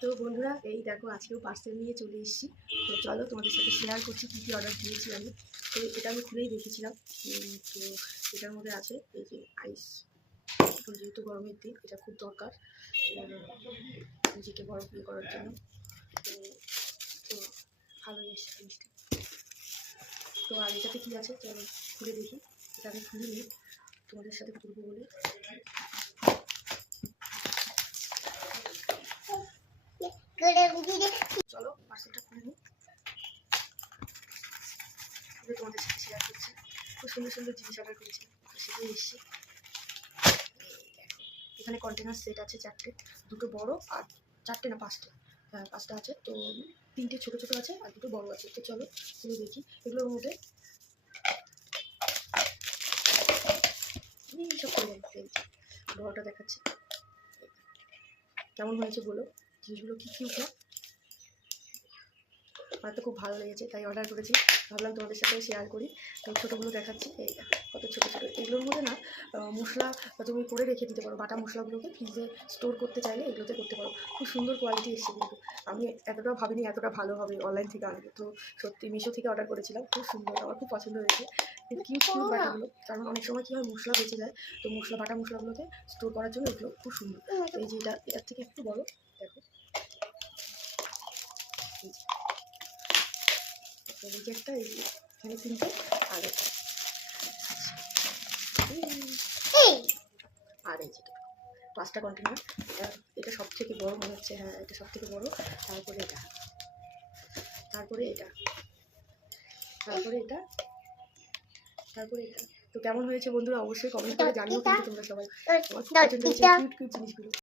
তো বন্ধুরা এই দেখো আজকেও পার্সেল নিয়ে চলে এসেছি। তো চলো তোমাদের সাথে শেয়ার করছি কী কী অর্ডার দিয়েছি আমি। তো এটা আমি খুলেই দেখেছিলাম। তো এটার মধ্যে আছে এই যে আইস। এখন যেহেতু গরমের দিন এটা খুব দরকার নিজেকে বরফ ইয়ে করার জন্য। তো তো ভালোই এসছে জিনিসটা। তো আর এটাতে কী আছে চলো খুলে দেখি। এটা আমি খুলে নিই তোমাদের সাথে করবো বলে। চলো পার্সেলটা খুলে নিই, তোমাদের সাথে শেয়ার করছি। খুব সুন্দর সুন্দর জিনিস অর্ডার করেছি, সেটাই এসছি। এখানে কন্টেনার সেট আছে চারটে, দুটো বড় আর চারটে না পাঁচটা, হ্যাঁ পাঁচটা আছে। তো তিনটে ছোটো ছোটো আছে আর দুটো বড় আছে। তো চলো খুলে দেখি এগুলোর মধ্যে সব করে বড়টা দেখাচ্ছি কেমন হয়েছে বলো। জিনিসগুলো কী কী উঠলো আমার তো খুব ভালো লেগেছে, তাই অর্ডার করেছি, ভাবলাম তোমাদের সাথে শেয়ার করি। তো ছোটোগুলো দেখাচ্ছি, এই কত ছোটো ছোটো। এগুলোর মধ্যে না মশলা তুমি করে রেখে দিতে পারো, বাটা মশলাগুলোকে ফ্রিজে স্টোর করতে চাইলে এগুলোতে করতে পারো। খুব সুন্দর কোয়ালিটি এসছে, কিন্তু আমি এতটাও ভাবিনি এতটা ভালো হবে অনলাইন থেকে আনবে। তো সত্যি মিশো থেকে অর্ডার করেছিলাম, খুব সুন্দর, আমার খুব পছন্দ হয়েছে। কিন্তু কিউট কিউট বাটাগুলো, কারণ অনেক সময় কী হয় মশলা বেঁচে যায়, তো মশলা বাটা মশলাগুলোকে স্টোর করার জন্য এগুলো খুব সুন্দর। এই যে এটার থেকে একটু বড়, দেখো এই যে একটা, এই যে এখানে তিনটে আর আর এই যেটা পাঁচটা কন্টেনার। এটা সব থেকে বড় মনে হচ্ছে, হ্যাঁ এটা সব থেকে বড়। তারপরে এটা, তারপরে এটা, তারপরে এটা, তারপরে এটা। তো কেমন হয়েছে বন্ধুরা অবশ্যই কমেন্ট করে জানিও কিন্তু তোমরা সবাই। আমার পছন্দ হয়েছে কিউট কিউট জিনিসগুলো।